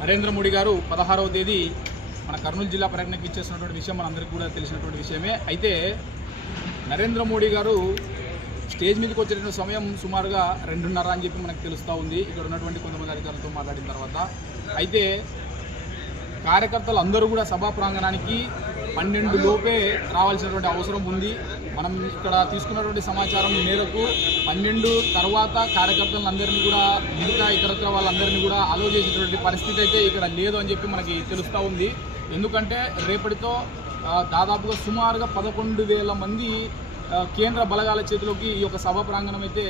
నరేంద్ర మోడీ గారు పదహారవ తేదీ మన కర్నూలు జిల్లా పర్యటనకి ఇచ్చేసినటువంటి విషయం మనందరికీ కూడా తెలిసినటువంటి విషయమే. అయితే నరేంద్ర మోడీ గారు స్టేజ్ మీదకి వచ్చేటువంటి సమయం సుమారుగా రెండున్నర అని చెప్పి మనకు తెలుస్తూ ఉంది. ఇక్కడ ఉన్నటువంటి కొంతమంది అధికారులతో మాట్లాడిన తర్వాత. అయితే కార్యకర్తలు అందరూ కూడా సభా ప్రాంగణానికి పన్నెండు లోపే రావాల్సినటువంటి అవసరం ఉంది. మనం ఇక్కడ తీసుకున్నటువంటి సమాచారం మేరకు పన్నెండు తర్వాత కార్యకర్తలందరినీ కూడా మిగతా ఇతరత్ర వాళ్ళందరినీ కూడా అలో చేసేటువంటి పరిస్థితి అయితే ఇక్కడ లేదు అని చెప్పి మనకి తెలుస్తూ ఉంది. ఎందుకంటే రేపటితో దాదాపుగా సుమారుగా పదకొండు వేల మంది కేంద్ర బలగాల చేతిలోకి ఈ యొక్క సభ ప్రాంగణం అయితే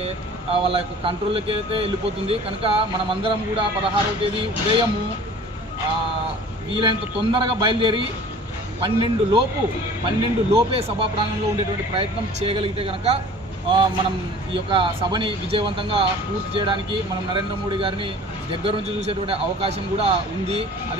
వాళ్ళ యొక్క కంట్రోల్లోకి అయితే వెళ్ళిపోతుంది. కనుక మనమందరం కూడా పదహారవ తేదీ ఉదయము వీలైనంత తొందరగా బయలుదేరి పన్నెండు లోపు పన్నెండు లోపే సభా ప్రాంగణంలో ఉండేటువంటి ప్రయత్నం చేయగలిగితే కనుక ఆ, మనం ఈ యొక్క సభని విజయవంతంగా పూర్తి చేయడానికి మనం నరేంద్ర మోడీ గారిని దగ్గర నుంచి చూసేటువంటి అవకాశం కూడా ఉంది. అదే